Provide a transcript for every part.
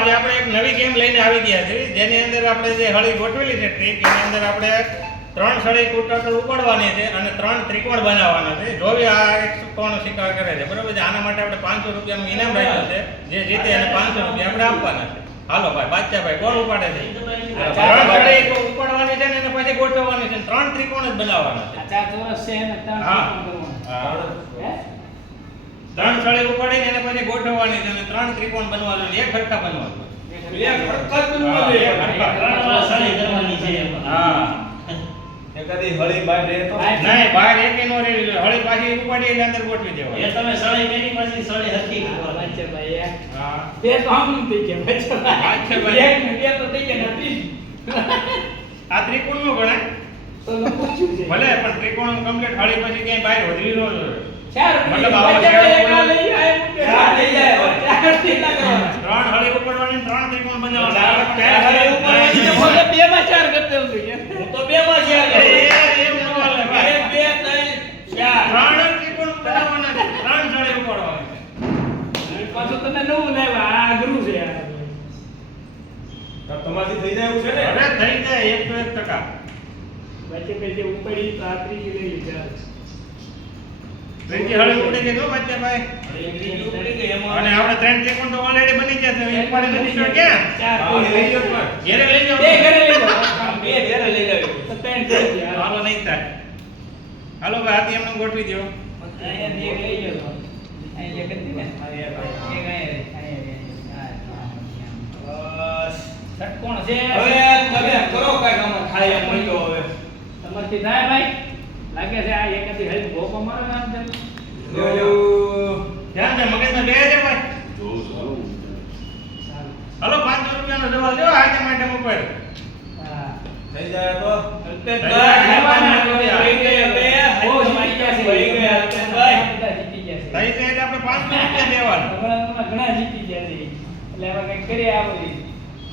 આજે આપણે એક નવી ગેમ લઈને આવી ગયા છે જેની અંદર આપણે જે હળી ગોઠવેલી છે ટ્રીક એની અંદર આપણે 3 સળી ટોટલ ઉપાડવાની છે અને 3 ત્રિકોણ બનાવવાના છે. જો બી આ એક કોણ શિકાર કરે છે બરોબર છે. આના માટે આપણે 500 રૂપિયાનું ઇનામ રાખ્યું છે. જે જીતે એને 500 રૂપિયા આપણે આપવાના છે. હાલો ભાઈ બાદશાહભાઈ કોણ ઉપાડે છે? 3 સળી ઉપાડવાની છે ને એને પછી ગોઠવવાની છે. 3 ત્રિકોણ જ બનાવવાના છે. 4 ચોરસ છે અને 3 હા 3 સળી ઉપાડીને એને પછી ગોઠવવાની છે અને 3 ત્રિકોણ બનવાનું છે. એક સરખા બનવાનું છે. એક ખડકા જ બનવા દે. ત્રણ સળી કરવાની છે એમાં. હા એકાદી હળી બહાર રહે તો નહીં બહાર એકે નો રહી જોઈએ. હળી પાછી ઉપાડી એટલે અંદર ગોઠવી દેવાની. એ તમે સળી કરી પછી સળી હરખી કરવાની. બાદશાહભાઈ હા બે તો આમ થઈ ગયા બાદશાહભાઈ. એક ને બે તો થઈ ગયા નથી. આ ત્રિકોણ નો ગણાય તો પૂછ્યું છે ભલે પણ ત્રિકોણ કમ્પ્લીટ હળી પછી ક્યાંય બહાર વધવી ન જોઈએ. ચાર મતલબ આવા બાદશાહભાઈ શેડો એક આ લઈ જાય ચાર લઈ જાય. ચાર થી લાગવાના. 3 હળી ઉપાડવાની 3 ત્રિકોણ બનાવવાના. ચાર હળી ઉપાડવાની તો બોલે બે માં ચાર કરતે હોય હું તો બે માં શેર એ કરી એમ ન હાલે ભાઈ. 1 2 3 4 3 ત્રિકોણ બનાવવાના છે. 3 સળી ઉપાડવાની છે. પાછું તમે નવું લાવ્યા આ અઘરું છે આ. તો તમારથી થઈ જાય એવું છે ને હવે થઈ જાય 101%. બાદશાહભાઈ જે ઉપડી તો આ ત્રીજી લઈ લીધા. ત્રીજી હળી ઉડી ગઈ તો બાદશાહભાઈ. હળી ઉપડી ગઈ એમાં અને આપણે 3 ત્રિકોણ તો ઓલરેડી બની ગયા છે. હવે ઉપાડીને મૂકશો ક્યાં? ચાર હા, લઈ લ્યો પણ. ઘેરે લઈ જાઓ. બે ઘરે લઈ જાઓ. બે ઘેરે લઈ લેવી તો ત્રણ થઈ ગયા. હાલો નહીં થાય. હાલો ભાઈ હાથી એમને ગોઠવી દો. અહીંયા એક લઈ જાઓ. અહીંયા એક હતી ને. એક અહીંયા રહી. બસ ષટકોણ છે. હવે તમે કરો કાંઈક આમાં થાય એમ હોય તો હવે તમારથી થાય ભાઈ લાગે છે આ એક હતી હેલ્પ ભોકો મારો નામ છે. ધ્યાન દે મગજમાં બે છે ભાઈ. હાલો 500 રૂપિયાનો જવાબ દો આજે માટે મોબાઈલ. હા થઈ જાય તો અલ્પેશભાઈ થઈ ગયા બે બહુ જીતી ગયા છે. થઈ ગયા અલ્પેશભાઈ. બધા જીતી ગયા છે. થઈ જાય એટલે આપણે 500 રૂપિયા દેવાના. હમણાં ઘણા જીતી ગયા છે એટલે હવે કંઈક કરીએ આ બધી.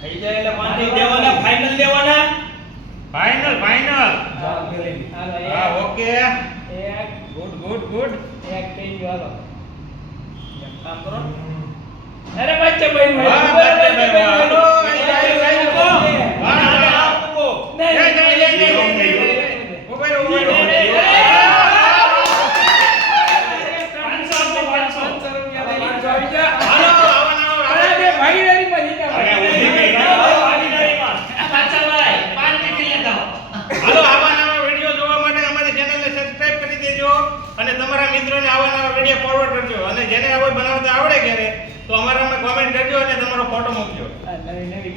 થઈ જાય એટલે પાંચ દેવાના ફાઇનલ દેવાના ફાઇનલ હાલો હા ઓકે એક ગુડ એક થઈ ગયો હાલો. કામ કરો અરે બાદશાહભાઈ નું વાહ, બાદશાહભાઈ, વાહ. હાલો, વાહ, વાહ. અને તમારા મિત્રોને આવા નવા વિડીયો ફોરવર્ડ કરજો અને જેને આવો બનાવતા આવડે ઘરે તો અમારામાં કોમેન્ટ કરજો અને તમારો ફોટો મૂકજો. નવી નવી